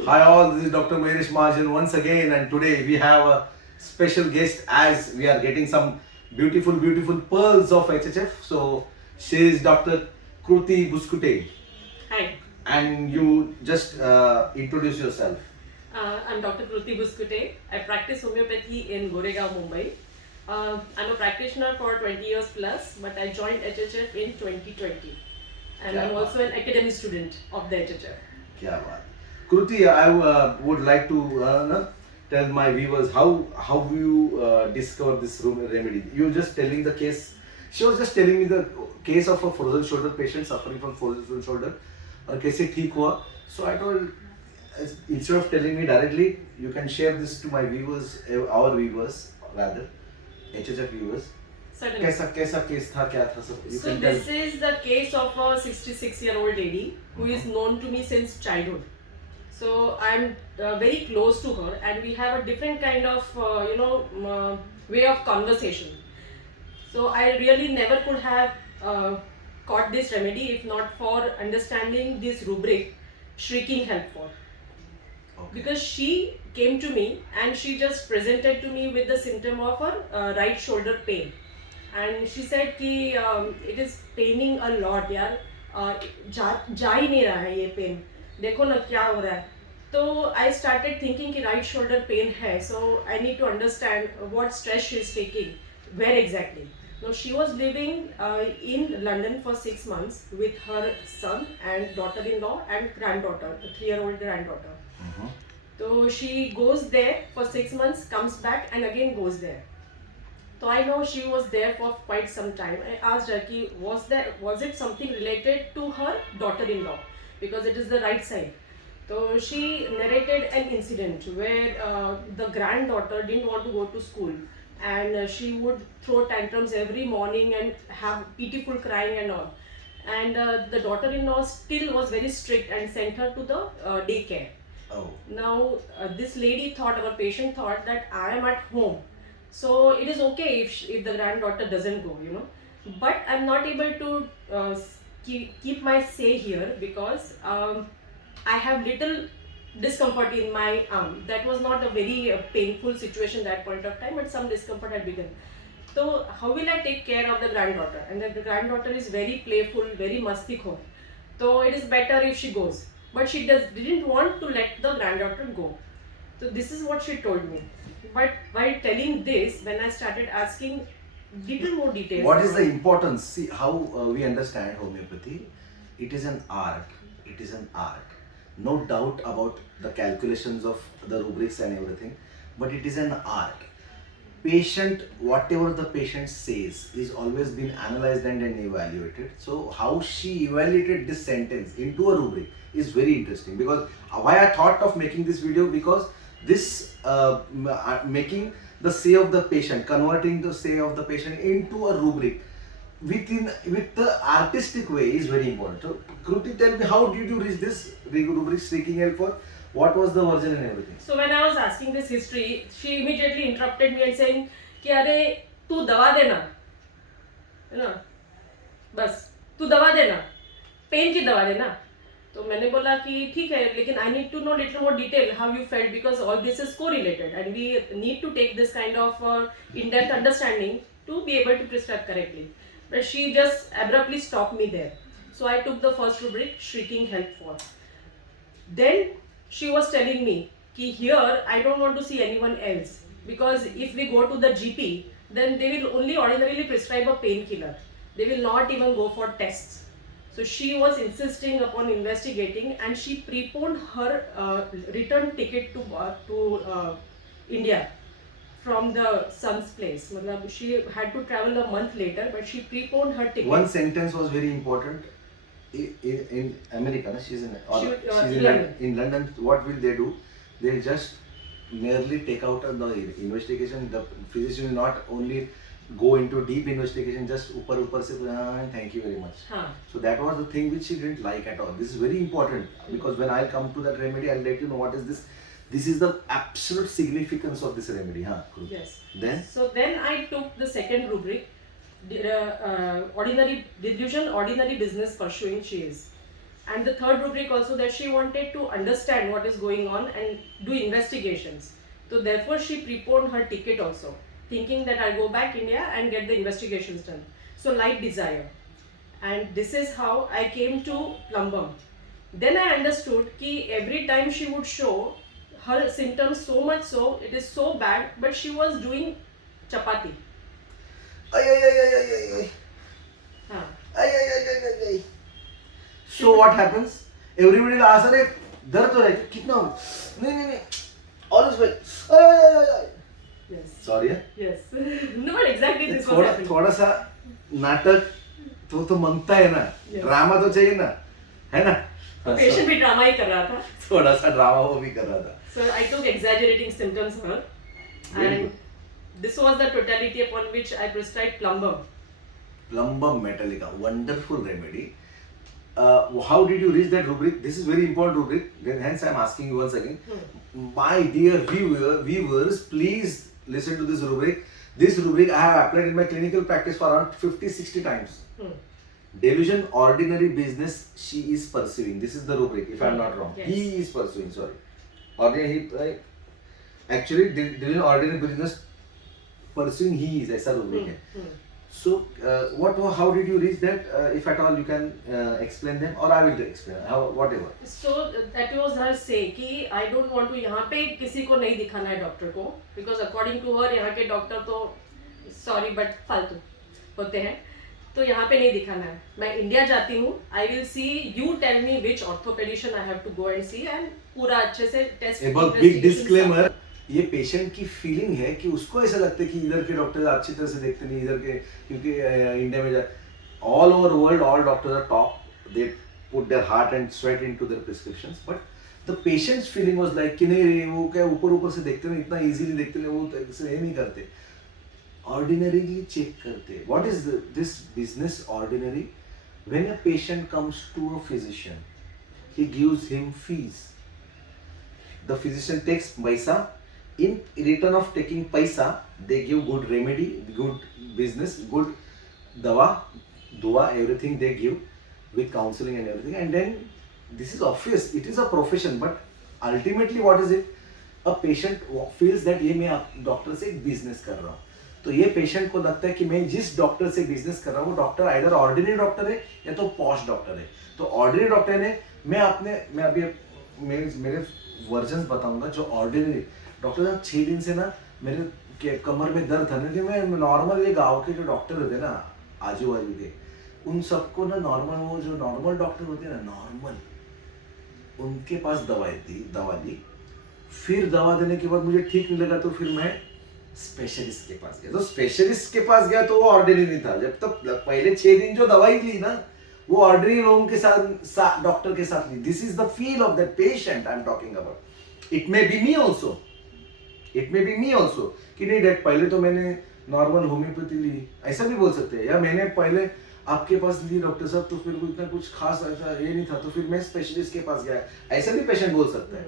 Hi all, this is Dr. Mayurish Mahajan once again, and today we have a special guest as we are getting some beautiful pearls of HHF. So she is Dr. Kruti Buskute, Hi, and you just introduce yourself. I'm Dr. Kruti Buskute. I practice homeopathy in Goregaon, Mumbai. I'm a practitioner for 20 years plus, but I joined HHF in 2020. And क्या I'm बात, also an academic student of the HHF. क्या बात. Kruti, I would like to tell my viewers how you discover this remedy. You just telling the case. She was just telling me the case of a frozen shoulder patient suffering from frozen shoulder. और कैसे ठीक हुआ. So I told, instead of telling me directly, you can share this to my viewers, our viewers rather, HHF viewers. Certainly. कैसा कैसा case था, क्या था सब. You So can tell. this is the case of a 66-year-old lady who is known to me since childhood. So I'm very close to her, and we have a different kind of way of conversation. So I really never could have caught this remedy if not for understanding this rubric, shrieking help for. Okay. Because she came to me and she just presented to me with the symptom of her right shoulder pain. And she said कि it is paining a lot यार, जा ही नहीं रहा है ये pen, देखो ना क्या हो रहा है. तो आई स्टार्टेड थिंकिंग कि राइट शोल्डर पेन है, so I need to understand what stress she is taking, where exactly. Now she was living in London for 6 months with her son and daughter-in-law and granddaughter, a 3-year-old granddaughter. So she goes there for 6 months, comes back and again goes there. So I know she was there for quite some time. I asked her, ki, was it something related to her daughter-in-law? Because it is the right side. So she narrated an incident where the granddaughter didn't want to go to school, and she would throw tantrums every morning and have pitiful crying and all. And the daughter-in-law still was very strict and sent her to the daycare. Oh. Now, this lady thought, our patient thought that I am at home, so it is okay if the granddaughter doesn't go, you know. But I'm not able to keep my say here because I have little discomfort in my arm. That was not a very painful situation that point of time, but some discomfort had begun. So how will I take care of the granddaughter? And the granddaughter is very playful, very mastikhor. So it is better if she goes. But she didn't want to let the granddaughter go. So this is what she told me. But while telling this, when I started asking little more details. What is the importance? See how we understand homeopathy. It is an art. It is an art. No doubt about the calculations of the rubrics and everything, but it is an art. Patient, whatever the patient says, is always been analyzed and then evaluated. So how she evaluated this sentence into a rubric is very interesting. Because why I thought of making this video, because this making the say of the patient, converting the say of the patient into a rubric with the artistic way is very important. So Kruti, tell me, how did you reach this rubric seeking help for? What was the version and everything? So when I was asking this history, she immediately interrupted me and saying कि अरे तू दवा देना, है ना, बस तू दवा देना, पेन की दवा देना. तो मैंने बोला कि ठीक है, लेकिन I need to know little more detail how you felt, because all this is correlated and we need to take this kind of in depth understanding to be able to prescribe correctly. But she just abruptly stopped me there. So I took the first rubric, shrieking help for. Then she was telling me कि here I don't want to see anyone else, because if we go to the GP, then they will only ordinarily prescribe a painkiller. They will not even go for tests. So she was insisting upon investigating, and she preponed her return ticket to India from the son's place. Matlab, she had to travel a month later, but she preponed her ticket. One sentence was very important. In America, she's in, or she's in London. In London. What will they do? They just merely take out the investigation. The physician will not only go into deep investigation, just upar se thank you very much. So that was the thing which she didn't like at all. This is very important, because when I'll come to that remedy, I'll let you know what is this. This is the absolute significance of this remedy. Yes. Then? So then I took the second rubric, ordinary delusion, ordinary business pursuing she is. And the third rubric also, that she wanted to understand what is going on and do investigations. So therefore she preponed her ticket also, thinking that I'll go back India and get the investigations done. So light desire. And this is how I came to plumbum. Then I understood that every time she would show her symptoms, so much so, it is so bad, but she was doing chapati. Ay, ay, ay, ay, ay, ay, ay. Huh. Ay, ay, ay, ay, ay, ay. So what happens? Everybody will ask, अरे दर्द हो रहा है कितना? नहीं नहीं नहीं, all is well. ay, ay, ay, ay. Yes. Sorry है. Yes. No, but exactly this was थोड़ा happening. थोड़ा सा नाटक तो मनता है ना, Yes. ड्रामा तो चाहिए ना, है ना? हाँ, पेशेंट भी ड्रामा ही कर रहा था. थोड़ा सा ड्रामा वो भी कर रहा था. So I took exaggerating symptoms her, Very and good. this was the totality upon which I prescribed plumbum. Plumbum metallica, wonderful remedy. How did you reach that rubric? This is very important rubric. Then hence I am asking you once again. My dear viewers, please listen to this rubric. This rubric I have applied in my clinical practice for around 50-60 times. Hmm. Delusion, ordinary business she is pursuing. This is the rubric, if I am not wrong. Yes. He is pursuing, sorry. Ordinary, actually, delusion, ordinary business pursuing he is, ऐसा rubric है. Hmm. So, how did you reach that? If at all you can explain them, or I will explain, whatever. So that was her say कि I don't want to यहाँ पे किसी को नहीं दिखाना है डॉक्टर को, because according to her यहाँ के डॉक्टर तो sorry but फालतू होते हैं, तो यहाँ पे नहीं दिखाना है. मैं इंडिया जाती हूँ, I will see, you tell me which orthopedician I have to go and see, and पूरा अच्छे से टेस्ट. एक बहुत बिग डिस्क्लेमर, ये पेशेंट की फीलिंग है कि उसको ऐसा लगता है कि इधर के डॉक्टर अच्छी तरह से देखते नहीं, इधर के, क्योंकि इंडिया में all over world all doctors are top, they put their heart and sweat into their prescriptions, but the patients feeling was like कि नहीं रे, वो क्या ऊपर ऊपर से देखते नहीं, इतना इजीली देखते नहीं, वो ऐसे नहीं करते, ऑर्डिनरीली चेक करते. What is this business ordinary? When a patient comes to a physician, he gives him fees. The physician takes paisa. In return of taking paisa, they give good remedy, good business, good dawa, dua, everything they give with counseling and everything. And then this is obvious, it is a profession, but ultimately what is it? A patient feels that ये मैं doctor से एक business कर रहा हूँ, तो ये patient को लगता है कि मैं जिस डॉक्टर से बिजनेस कर रहा हूँ वो डॉक्टर आइदर ऑर्डिनरी डॉक्टर है या तो पॉश डॉक्टर है. तो ऑर्डिनरी डॉक्टर ने मैं अभी मेरे वर्जन्स बताऊंगा जो ऑर्डिनरी डॉक्टर साहब 6 दिन से ना मेरे कमर में दर्द था ना, कि मैं नॉर्मल ये गांव के जो डॉक्टर होते हैं ना आजू बाजू के, उन सबको ना नॉर्मल, वो जो नॉर्मल डॉक्टर होते हैं ना नॉर्मल, उनके पास दवा ली, फिर दवा देने के बाद मुझे ठीक नहीं लगा तो फिर मैं स्पेशलिस्ट के पास गया. तो स्पेशलिस्ट के पास गया तो वो ऑर्डिनरी नहीं था. जब तक पहले 6 दिन जो दवाई ली ना वो ऑर्डिनरी लोगों के साथ डॉक्टर के साथ ली. This is the feel of that patient I am talking about. It may be me also कि नहीं डॉक्टर पहले तो मैंने नॉर्मल होम्योपैथी ली, ऐसा भी बोल सकते हैं, या मैंने पहले आपके पास ली डॉक्टर साहब तो फिर इतना कुछ खास ऐसा ये नहीं था तो फिर मैं स्पेशलिस्ट के पास गया, ऐसा भी पेशेंट बोल सकता है.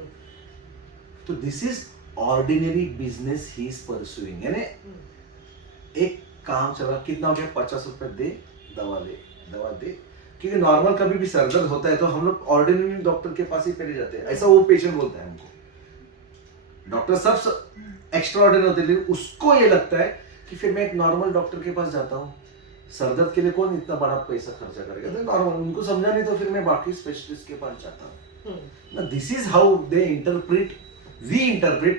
तो this is ordinary business he is pursuing. यानी एक काम चला, कितना हो गया, 50 रुपए दे, दवा दे, क्योंकि नॉर्मल कभी भी सर दर्द होता है तो हम लोग ऑर्डिनरी डॉक्टर के पास ही पहले जाते हैं, ऐसा वो पेशेंट बोलता है हमको. डॉक्टर सब एक्स्ट्रा ऑर्डिनरी होते हैं, लेकिन उसको ये लगता है कि फिर मैं एक नॉर्मल डॉक्टर के पास जाता हूँ, सर दर्द के लिए कौन इतना बड़ा पैसा खर्चा करेगा, तो नॉर्मल उनको समझा नहीं तो फिर मैं बाकी स्पेशलिस्ट के पास जाता हूँ. Now this is how we interpret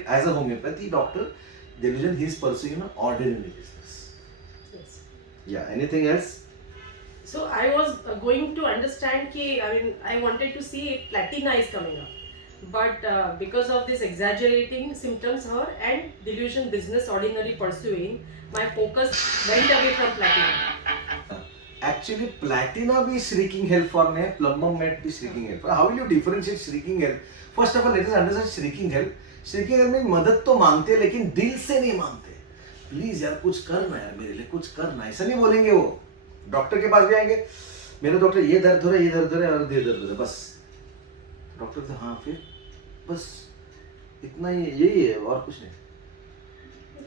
as a homeopathy doctor, delusion he is pursuing an ordinary business. Yes. Yeah, anything else? So I was going to understand कि I wanted to see if platina is coming up, but because of this exaggerating symptoms her and delusion business ordinary pursuing, my focus went away from platina. Actually, platina भी shrieking help for me, plumbum met भी shrieking help. How will you differentiate shrieking help? First of all, let us understand shrieking help. Shrieking help में मदद तो मांगते हैं लेकिन दिल से नहीं मांगते. प्लीज यार कुछ करना यार मेरे लिए, कुछ करना, ऐसा नहीं बोलेंगे वो. डॉक्टर के पास भी आएंगे, मेरे डॉक्टर ये दर्द हो रहा है, ये दर्द हो रहा है और ये दर्द हो रहा है, बस. डॉक्टर से हाँ फिर बस इतना ही, यही है और कुछ नहीं.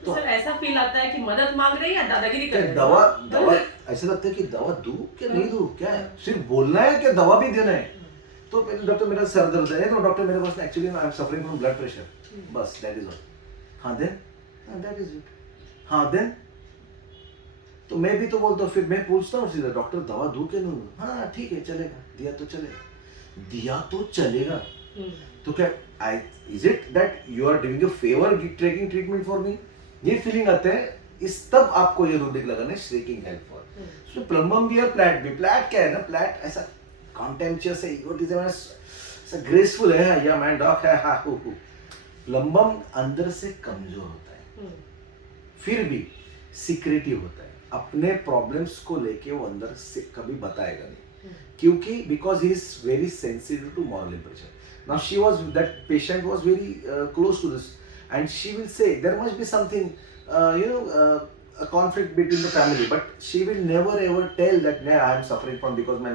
तो सर ऐसा फील आता है कि मदद मांग रहे हैं या दादागिरी कर रहे हैं. दवा ऐसा लगता है कि दवा दूं क्या नहीं दूं, क्या है, सिर्फ बोलना है क्या दवा भी देना है. तो डॉक्टर मेरा सर दर्द है, नो डॉक्टर मेरे पास actually I am suffering from blood pressure, बस दैट इज ऑल। हाँ देन दैट इज इट। हाँ देन तो मैं भी तो बोलता हूँ, फिर मैं पूछता हूँ सीधा डॉक्टर दवा दूँ क्या नहीं दूँ? हाँ ठीक है चलेगा, दिया तो चलेगा, दिया तो चलेगा। तो क्या I is it that you are doing a favour taking treatment for me? ये फीलिंग आते हैं इस तब आपको ये रुब्रिक लगाना है shrieking help for. So plumbum भी और प्लैट भी, प्लैट क्या है ना, प्लैट ऐसा कॉन्टेम्पचुअस है, इगोटिज्म है, ऐसा ग्रेसफुल है, या मैन डॉग है, हा हु हु। प्लम्बम अंदर से कमजोर होता है, फिर भी सीक्रेटिव होता है, अपने प्रॉब्लम्स को लेके वो अंदर से कभी बताएगा नहीं, क्योंकि because he is very sensitive to moral impression. Now she was that patient was very close to this and she will say there must be something a conflict between the family, but she will never ever tell that I am suffering from because my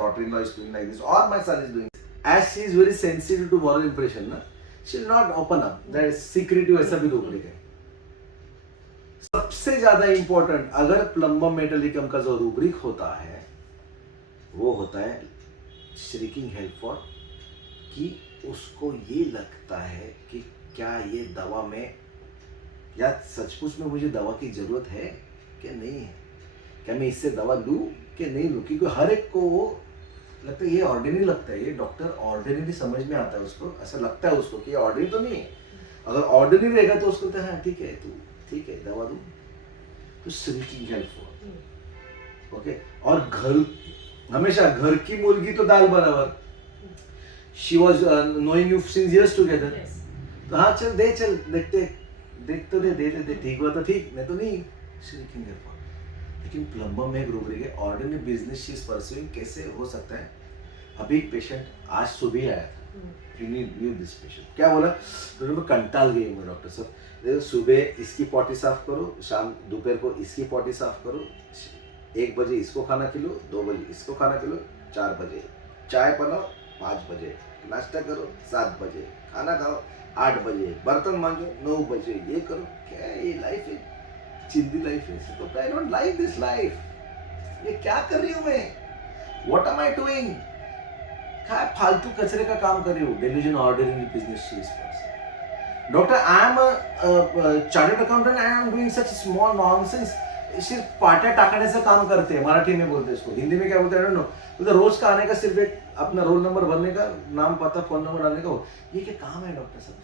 daughter-in-law is doing like this or my son is doing this. As she is very sensitive to moral impression, na, she will not open up. That is secretive, ऐसा भी rubric है। सबसे ज्यादा important अगर plumbum metallicum का जो rubric होता है वो होता है श्रीकिंग हेल्प फॉर, कि उसको ये लगता है कि क्या ये दवा में या सचमुच में मुझे दवा की जरूरत है कि नहीं है, क्या मैं इससे दवा लूँ कि नहीं लूँ, क्योंकि हर एक को वो लगता है ये ऑर्डिनरी लगता है, ये डॉक्टर ऑर्डिनरी समझ में आता है उसको, ऐसा लगता है उसको कि ये ऑर्डिनरी तो नहीं है। अगर ऑर्डिनरी रहेगा तो उसको लगता है हाँ ठीक है तू ठीक है दवा दूँ, तो श्रीकिंग हेल्प फॉर ओके। और घर हमेशा घर की मुर्गी तो दाल बराबर, she was knowing you since years together, तो हाँ चल दे, चल देखते देख तो दे ठीक हुआ तो ठीक, नहीं तो नहीं, श्रीकिंग हेल्प फॉर। लेकिन प्लम्बम में एक रुब्रिक है, ordinary business she is pursuing, कैसे हो सकता है? अभी एक पेशेंट आज सुबह आया था, यू न्यू दिस पेशेंट, क्या बोला तो मैं कंटाल गई हूँ डॉक्टर साहब, देखो सुबह इसकी पॉटी साफ करो, शाम दोपहर को इसकी पॉटी साफ करो, 1 बजे इसको खाना खिलो, 2 बजे इसको खाना खिलो, 4 बजे चाय बनाओ, 5 बजे नाश्ता करो, 7 बजे खाना खाओ, 8 बजे बर्तन मांजो, 9 बजे ये करो। क्या ये लाइफ है? चिंदी लाइफ है तो I don't like this life. ये क्या कर रही हूँ मैं? What am I doing? क्या फालतू कचरे का काम कर रही हूँ? Delusion ordinary business she is person. Doctor I am a chartered accountant, I am doing such small nonsense, सिर्फ पार्टियां टाकने से काम करते हैं, मराठी में बोलते हैं इसको, हिंदी में क्या बोलते हैं नो, तो रोज का आने का सिर्फ एक अपना रोल नंबर भरने का, नाम पता फोन नंबर डालने का, ये क्या काम है डॉक्टर साहब?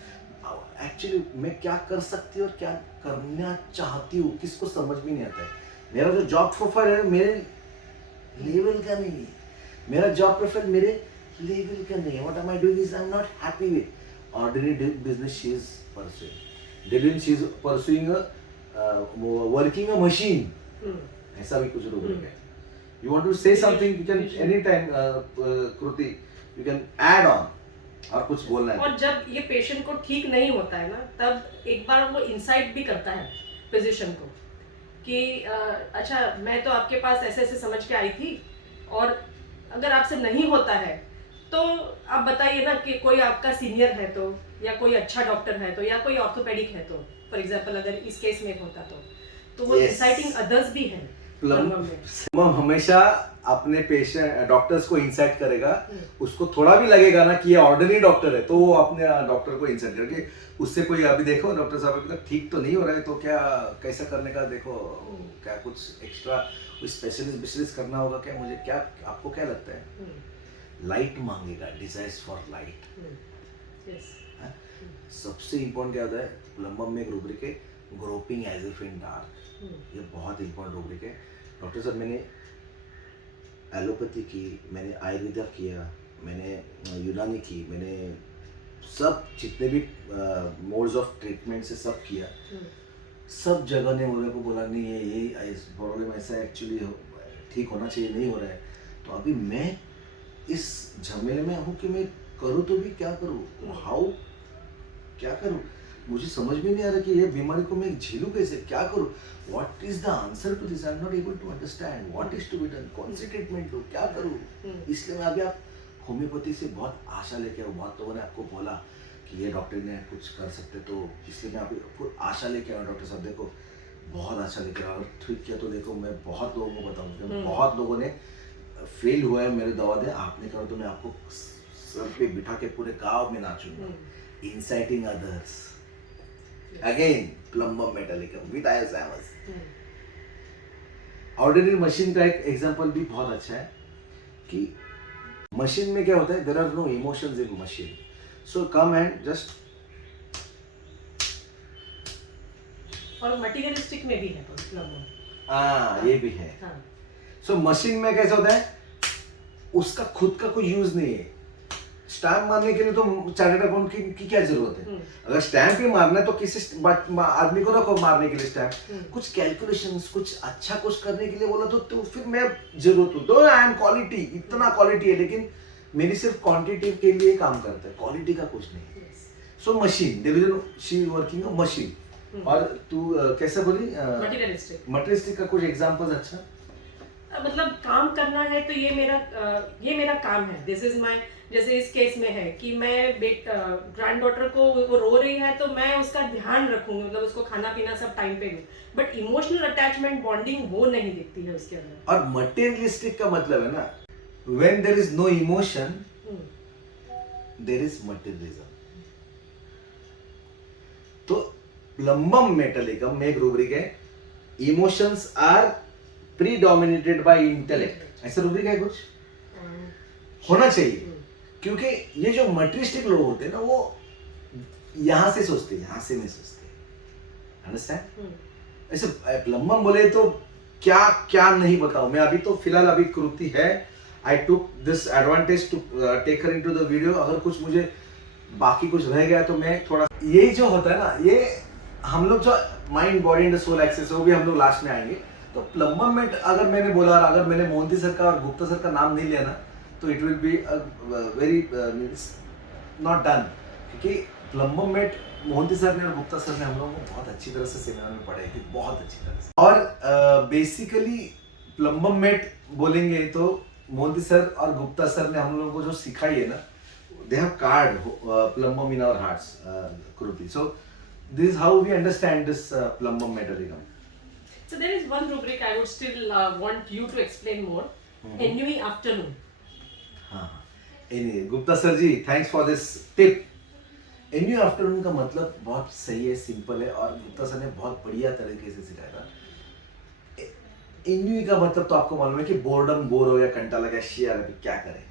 एक्चुअली मैं क्या कर सकती हूँ और क्या करना चाहती हूँ किसको समझ में नहीं आता है। मेरा जो जॉब प्रोफाइल है मेरे लेवल का नहीं है, मेरा जॉब प्रोफाइल मेरे लेवल का नहीं है। What am I doing is I am not happy with ordinary business she is pursuing, डेलिन she is pursuing working a machine, ऐसा भी कुछ रुब्रिक है। You want to say something, you can anytime, Kruti, you can add on, और कुछ बोलना है। और जब ये पेशेंट को ठीक नहीं होता है ना, तब एक बार वो इंसाइट भी करता है फिजिशियन को कि अच्छा मैं तो आपके पास ऐसे ऐसे समझ के आई थी, और अगर आपसे नहीं होता है तो आप बताइए ना कि कोई आपका सीनियर है तो, या कोई अच्छा डॉक्टर है तो, या कोई ऑर्थोपेडिक है तो, फॉर एग्जांपल अगर इस केस में होता तो वो इंसाइटिंग अदर्स भी है। प्लम्बम हमेशा अपने पेशेंट डॉक्टर्स को इंसाइट करेगा, उसको थोड़ा भी लगेगा ना कि ये ऑर्डिनरी डॉक्टर है तो वो अपने डॉक्टर को इंसाइट करके उससे कोई अभी देखो डॉक्टर साहब ठीक तो नहीं हो रहा है तो क्या कैसा करने का देखो, क्या कुछ एक्स्ट्रा कोई स्पेशलिस्ट करना होगा क्या मुझे, क्या आपको क्या लगता है? लाइट मांगेगा, डिजायर्स फॉर लाइट। सबसे इम्पोर्टेंट क्या होता है प्लम्बम में एक रुब्रिक है, groping as if in dark, ये बहुत इम्पोर्टेंट रुब्रिक है। डॉक्टर साहब मैंने एलोपैथी की, मैंने आयुर्वेदा किया, मैंने यूनानी की, मैंने सब जितने भी मोड्स ऑफ ट्रीटमेंट से सब किया, सब जगह ने मेरे को बोला नहीं ये प्रॉब्लम ऐसा एक्चुअली ठीक होना चाहिए, नहीं हो रहा है। तो अभी मैं इस झमेले में हूँ कि मैं करूँ तो भी क्या करूँ, हाउ क्या करूँ, मुझे समझ में नहीं आ रहा कि ये बीमारी को मैं झेलूं कैसे, क्या करूं, what is the answer to this, I am not able to understand what is to be done, कौन सी ट्रीटमेंट लूं, क्या करूं। इसलिए मैं अभी आप होम्योपैथी से बहुत आशा लेके आऊँ, बहुत लोगों ने आपको बोला कि ये डॉक्टर ने कुछ कर सकते, तो इसलिए मैं अभी फुल आशा लेके आया। डॉक्टर साहब देखो बहुत आशा लेके आया, अगर ठीक किया तो देखो मैं बहुत लोगों को बताऊँगा, बहुत लोगों ने फेल हुआ है मेरे दवा दे, आपने करो तो मैं आपको सर पे बिठा के पूरे गांव में नाचूंगा. हम्म, Inciting others. yes. Again, plumbum metallicum with Iosamus. Hmm, ordinary machine का एक एग्जांपल भी बहुत अच्छा है कि मशीन में क्या होता है, there are no emotions in machine. So come and just और मटीरियलिस्टिक में भी है प्लम्बर. ये भी है. हाँ. सो मशीन में कैसा होता है, उसका खुद का कोई यूज नहीं है. स्टैम्प मारने के लिए तो चार्टर्ड अकाउंट की क्या जरूरत है. हम्म, अगर स्टैम्प ही मारना है तो किसी आदमी को रखो मारने के लिए स्टैम्प. हम्म, कुछ कैलकुलेशंस, कुछ अच्छा कुछ करने के लिए बोला तो फिर मैं जरूरत हूँ. दो आई एम क्वालिटी, इतना क्वालिटी है, लेकिन मेरी सिर्फ क्वांटिटी के लिए काम करता है, क्वालिटी का कुछ नहीं. yes. So machine, there is she working a machine. Hmm, और तू कैसे बोली, मटीरियलिस्टिक. मटेरियलिस्टिक का कुछ एग्जांपल्स अच्छा. मतलब काम करना है तो ये मेरा काम है. दिस इज माय, जैसे इस केस में है कि मैं ग्रैंड डॉटर को, वो रो रही है तो मैं उसका ध्यान रखूंगी, मतलब उसको खाना पीना सब टाइम पे दूं. बट इमोशनल अटैचमेंट, बॉन्डिंग वो नहीं दिखती है उसके अंदर. और मटेरियलिस्टिक का मतलब है ना, when there is no emotion there is materialism. तो प्लम्बम मेटालिकम में एक रूब्रिक है, emotions are predominated by intellect. ऐसा रूब्रिक है कुछ होना चाहिए. क्योंकि ये जो मटेरियलिस्टिक लोग होते हैं ना, वो यहां से सोचते हैं, यहां से नहीं सोचते. अंडरस्टैंड. ऐसे प्लम्बम बोले तो क्या क्या नहीं बताऊं मैं. अभी तो फिलहाल अभी कृति है, I took this advantage to take her into the video. अगर कुछ मुझे बाकी कुछ रह गया तो मैं थोड़ा, ये जो होता है ना, ये हम लोग जो mind body and soul access, वो भी हम लोग लास्ट में आएंगे. तो प्लम्बम में अगर मैंने बोला, और अगर मैंने मोहंती सर का और गुप्ता सर का नाम नहीं लिया ना, तो it will be very means not done. क्योंकि प्लम्बम मेट मोहंती सर ने और गुप्ता सर ने हम लोगों को बहुत अच्छी तरह से सेमिनार में पढ़ाई थी, बहुत अच्छी तरह से. और बेसिकली प्लम्बम मेट बोलेंगे तो मोहंती सर और गुप्ता सर ने हम लोगों को जो सिखाई है ना, they have carved plumbum in our hearts, Kruti. So this is how we understand this plumbum metallicum. So there is one rubric I would still want you to explain more. NUE afternoon. हाँ. Anyway, Gupta sir ji, thanks for this tip. NUE afternoon का मतलब बहुत सही है, simple है, और Gupta sir ने बहुत बढ़िया तरीके से सिखाया था. NUE का मतलब तो आपको मालूम है कि बोर्डम, बोर हो गया, कंटा लगा, शिया लगा, क्या करें.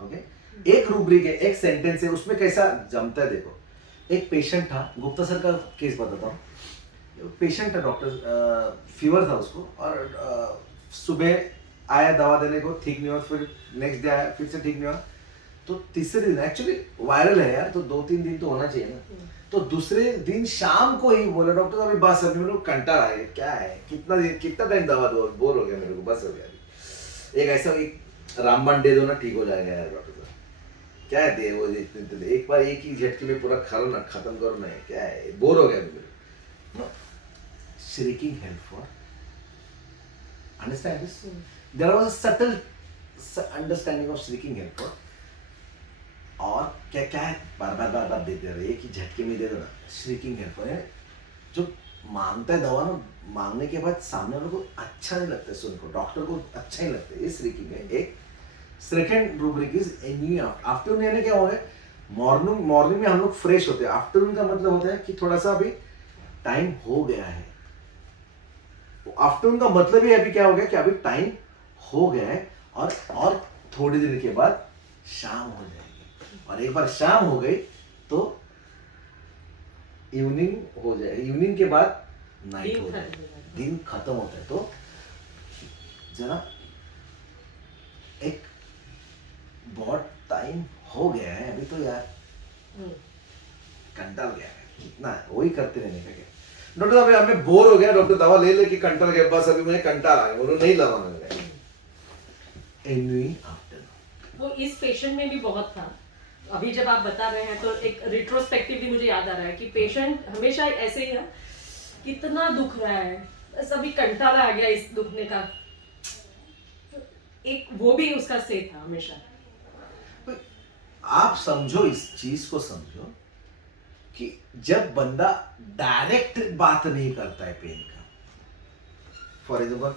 ओके. एक रूब्रिक है, एक सेंटेंस है, उसमें कैसा जमता है देखो. एक पेशेंट था, गुप्ता सर का केस बताता हूँ. पेशेंट था, डॉक्टर फीवर था उसको, और सुबह आया दवा देने को, ठीक नहीं हुआ. फिर नेक्स्ट डे आया, फिर से ठीक नहीं हुआ. तो तीसरे दिन, एक्चुअली वायरल है यार, तो 2-3 दिन तो होना चाहिए ना. तो दूसरे दिन शाम को ही बोला डॉक्टर, अभी बस, अभी मेरे को कंटाळा है, क्या है, कितना टाइम दवा दो, बोर हो गया मेरे को, बस हो गया. एक ऐसा एक रामबाण दे दो ना, ठीक हो जाएगा यार डॉक्टर. क्या है दे वो, एक बार एक ही झटके में पूरा खत्म करो ना, क्या है, बोर हो गया मुझे. Shrieking help for understand this. There was a subtle understanding of shrieking help for. और क्या क्या है, बार बार देते रहे, एक ही झटके में दे दो ना. shrieking help for है, जो मांगता है दवा ना, मांगने के बाद सामने वालों को अच्छा नहीं लगता है, सुनको डॉक्टर को अच्छा नहीं लगता है, ये shrieking है. एक second rubric is any afternoon. यानी क्या हो गया, मॉर्निंग में हम लोग फ्रेश होते हैं. आफ्टरनून का मतलब होता है कि थोड़ा सा अभी टाइम हो गया है. आफ्टरनून का मतलब ही अभी क्या हो गया कि अभी टाइम हो गया है, और थोड़ी देर के बाद शाम हो जाएगी. और एक बार शाम हो गई तो इवनिंग हो जाएगी. इवनिंग के बाद नाइट हो जाएगी, दिन खत्म होता है. तो जरा एक बहुत टाइम हो गया है अभी तो यार, कंटाल गया है, इतना वही करते रहने का. क्या डॉक्टर साहब, हमें बोर हो गया डॉक्टर, दवा ले लेके कंटाल गया, बस अभी मुझे कंटाल आ गया, बोलो नहीं लगाना है. एनी आफ्टरनून वो इस पेशेंट में भी बहुत था. अभी जब आप बता रहे हैं तो एक रिट्रोस्पेक्टिवली मुझे याद आ रहा है कि पेशेंट हमेशा ऐसे ही है, कितना दुख रहा है, बस अभी कंटाला आ गया इस दुखने का. एक वो भी उसका से था हमेशा. आप समझो, इस चीज को समझो कि जब बंदा डायरेक्ट बात नहीं करता है पेन का, फॉर एग्जाम्पल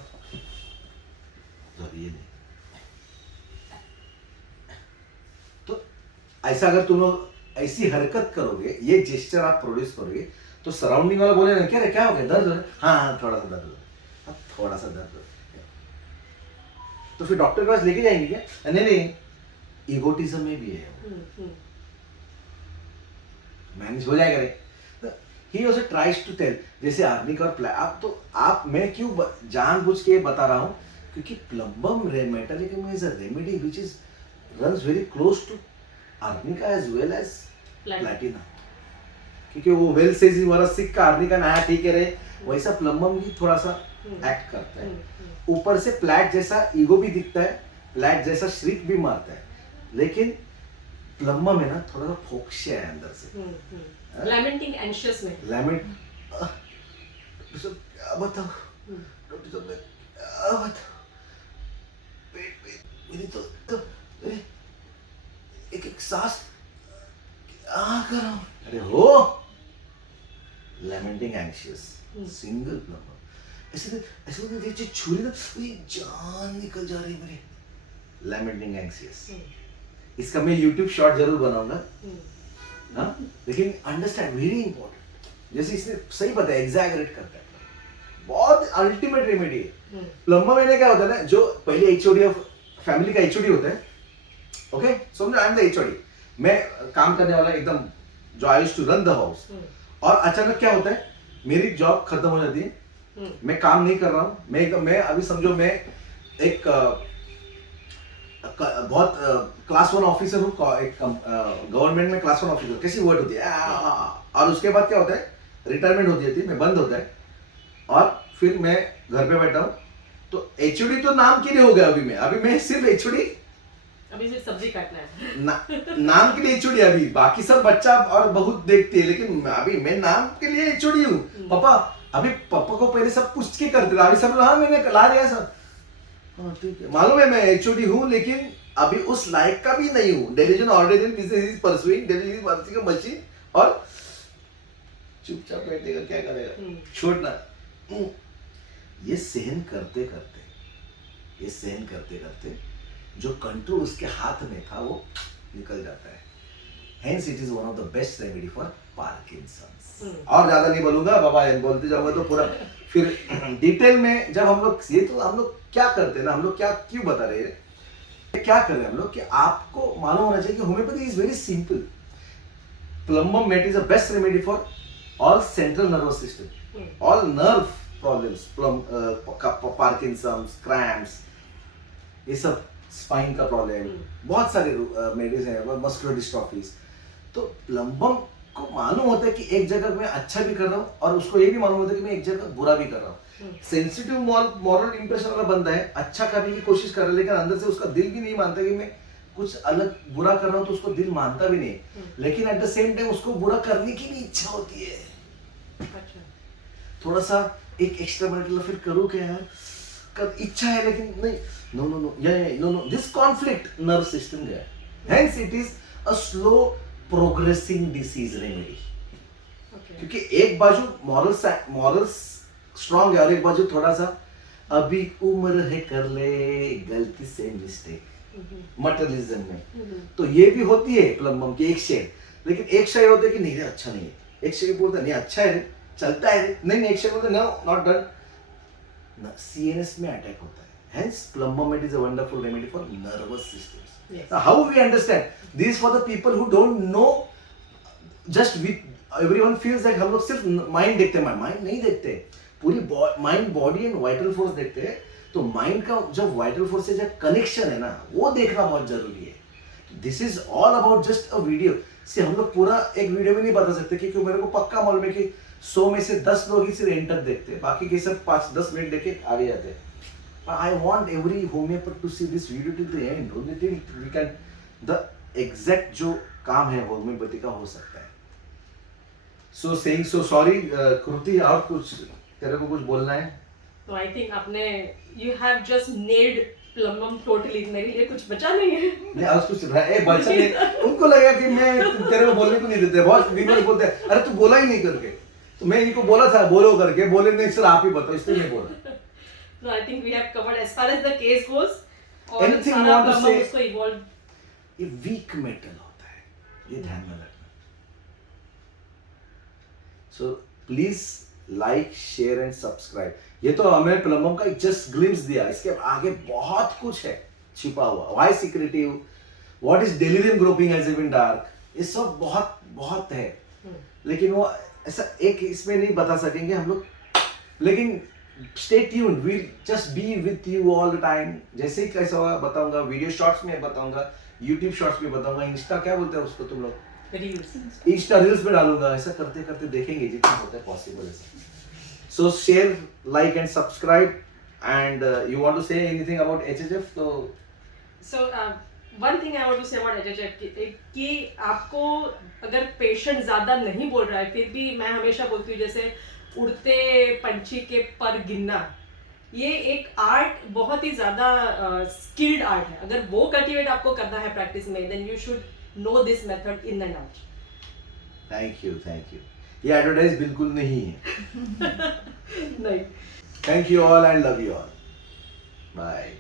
जब ये नहीं, तो ऐसा अगर तुम लोग ऐसी हरकत करोगे, ये जेस्चर आप प्रोड्यूस करोगे, तो सराउंडिंग वाला बोले ना क्या रे क्या हो गया, दर्द हो रहा है? हाँ हाँ थोड़ा सा दर्द हो रहा है, हाँ, थोड़ा सा दर्द हो रहा है। तो फिर डॉक्टर के पास लेके जाएंगे क्या? नहीं नहीं, ईगोटिज्म में भी है, मैनेज हो जाएगा रे। He also tries to tell, जैसे आर्निक और आप तो आप मैं क्यों जानबूझ के बता रहा हूँ, क्योंकि plumbum metallicum is a remedy which is runs very close to arnica as well as platina, क्योंकि वो वेल सेज वाला सिक्का आर्निका नया ठीक है रे, वैसा प्लम्बम भी थोड़ा सा एक्ट करता है। ऊपर से प्लैट जैसा ईगो भी दिखता है, प्लैट जैसा श्रिक भी मारता है, लेकिन प्लम्बम है ना थोड़ा सा फोक्सिया है अंदर से। लैमेंटिंग एंशियस में लैमेंट डॉक्टर साहब क्या बताओ, डॉक्टर साहब मैं क्या बताओ, पेट मेरी तो मेरे एक एक सांस क्या कर रहा हूँ, अरे हो लैमेंटिंग एंशियस सिंगल प्लम्बम, ऐसे तो छुरी ना जान निकल जा रही है मेरी, लैमेंटिंग एंशियस। इसका मैं YouTube शॉर्ट जरूर बनाऊंगा, हाँ, लेकिन अंडरस्टैंड वेरी इंपॉर्टेंट, जैसे इसने सही बताया, एग्जैगरेट करता है, बहुत अल्टीमेट रेमेडी है। प्लम्बम में क्या होता है ना, जो पहले एचओडी ऑफ फैमिली का एचओडी होता है, ओके समझो आई एम द एचओडी, मैं काम करने वाला एकदम जो I used to run the house, और अचानक क्या होता है मेरी जॉब खत्म हो जाती है, मैं काम नहीं कर रहा हूँ, मैं अभी समझो मैं एक बहुत क्लास 1 ऑफिसर हूँ, एक गवर्नमेंट में क्लास 1 ऑफिसर कैसी वर्ड होती है, और उसके बाद क्या होता है रिटायरमेंट होती है, मैं बंद होता है, और फिर मैं घर पे बैठा हूँ, तो एचओडी तो नाम के लिए हो गया, अभी मैं सिर्फ एचओडी, अभी सिर्फ सब्जी काटना है नाम के लिए एचओडी, अभी बाकी सब बच्चा और बहुत देखते हैं, लेकिन अभी मैं नाम के लिए एचओडी हूँ। पापा अभी पापा को पहले सब पूछ के करते थे, अभी सब हाँ मैंने ला दिया सब, हाँ ठीक है, मालूम है मैं एचओडी हूँ, लेकिन अभी उस लायक का भी नहीं हूँ। डेलीजन ऑर्डिनरी बिजनेस इज परसुइंग डेलीजन वर्किंग मशीन, और चुपचाप बैठेगा, क्या करेगा, छोड़ना। ये सहन करते करते जो कंट्रोल उसके हाथ में था वो निकल जाता है। Hence it is one of the best remedy for Parkinson's. और ज्यादा नहीं बोलूंगा बाबा, बोलते जाऊंगा तो पूरा फिर डिटेल में, जब हम लोग ये तो हम लोग क्या करते हैं ना, हम लोग क्या क्यों बता रहे हैं, क्या कर रहे हैं हम लोग, कि आपको मालूम होना चाहिए कि homeopathy is very simple. Plumbum met is the best remedy for all central nervous system, all nerve problems, Parkinson's, cramps, ये सब स्पाइन का प्रॉब्लम, बहुत सारे मेडिसिन है, मस्कुलर डिस्ट्रॉफीज। तो प्लम्बम को मालूम होता है कि एक जगह मैं अच्छा भी कर रहा हूँ, और उसको ये भी मालूम होता है कि मैं एक जगह बुरा भी कर रहा हूँ। सेंसिटिव मॉरल इंप्रेशन वाला बंदा है, अच्छा करने की कोशिश कर रहा है, लेकिन अंदर से उसका दिल भी नहीं मानता कि मैं कुछ अलग बुरा कर रहा हूँ, तो उसको दिल मानता भी नहीं, लेकिन एट द सेम टाइम उसको बुरा करने की भी इच्छा होती है। अच्छा। थोड़ा सा एक एक्स्ट्रा मिनट फिर करूँ क्या यार, कर इच्छा है लेकिन नहीं, no, this conflict nerve system there, hence it is a slow progressing disease remedy. क्योंकि एक बाजू मॉरल स्ट्रॉन्ग है, और एक बाजू थोड़ा सा अभी उम्र है कर ले गलती से मिस्टेक मटेरियलिज्म में, तो ये भी होती है प्लम्बम की एक शेड, लेकिन एक शेड होता है कि नहीं अच्छा नहीं है, एक शेड बोलता है नहीं अच्छा है चलता है, नहीं एक शेड बोलता है नो नॉट डन, CNS में अटैक होता है। Hence, plumbum is a wonderful remedy for nervous systems. Yes. Now, how we understand this for the people who don't know, just everyone feels like हम लोग सिर्फ mind देखते हैं, mind नहीं देखते, पूरी mind body and vital force देखते हैं। तो माइंड का जो वाइटल फोर्स से जो कनेक्शन है ना, वो देखना बहुत जरूरी है। This is all about just a video से, हम लोग पूरा एक वीडियो में नहीं बता सकते, क्योंकि मेरे को पक्का मालूम है कि 100 में से 10 लोग ही सिर्फ एंटर देखते हैं, बाकी के सब 5-10 मिनट देखे आगे जाते हैं। I want every homeopath to see this video till the end, only till we can the exact जो काम है होम्योपैथी का हो सकता है। So saying so sorry, कृति और कुछ तेरे को कुछ बोलना है? तो I think आपने you have just nailed plumbum totally, मेरे लिए कुछ बचा नहीं है। नहीं आज कुछ बचा नहीं, उनको लगेगा कि मैं तेरे को बोलने को नहीं देते, बहुत बीमार बोलते हैं अरे तू बोला ही नहीं करके, तो मैं इनको बोला था बोलो करके, बोले नहीं सर आप ही बताओ, इसलिए नहीं बोला। So I think we have covered as far as the case goes. और Anything you सारा want to प्लम्बम say? उसको evolve, ये वीक मेटल होता है, ये ध्यान में रखना। So please like share and subscribe. ये तो हमें प्लम्बम का जस्ट ग्लिम्स दिया, इसके आगे बहुत कुछ है छिपा हुआ। Why secretive, what is delirium groping as if in dark, ये सब बहुत बहुत है, लेकिन वो ऐसा एक इसमें नहीं बता सकेंगे हम लोग। लेकिन stay tuned, we'll just be with you all the time. जैसे ही कैसा होगा बताऊंगा, वीडियो शॉर्ट्स में बताऊंगा, यूट्यूब शॉर्ट्स में बताऊंगा, इंस्टा क्या बोलते हैं उसको तुम लोग, रील्स। इंस्टा रील्स में डालूंगा। ऐसा करते करते देखेंगे जितना होता है पॉसिबल ऐसा। So share, like and subscribe. And you want to say anything about HHF? तो so one thing I want to say about HHF कि आपको अगर पेशेंट ज़्यादा नहीं बोल रहा है, फिर भी मैं हमेशा बोलती हूँ जैसे उड़ते पंछी के पर गिनना, ये एक आर्ट बहुत ही ज़्यादा स्किल्ड आर्ट है। अगर वो कल्टिवेट आपको करना है प्रैक्टिस में, then you should know this method in and out. Thank you, thank you. ये एडवर्टाइज बिल्कुल नहीं है। नहीं। Thank you all and love you all. Bye.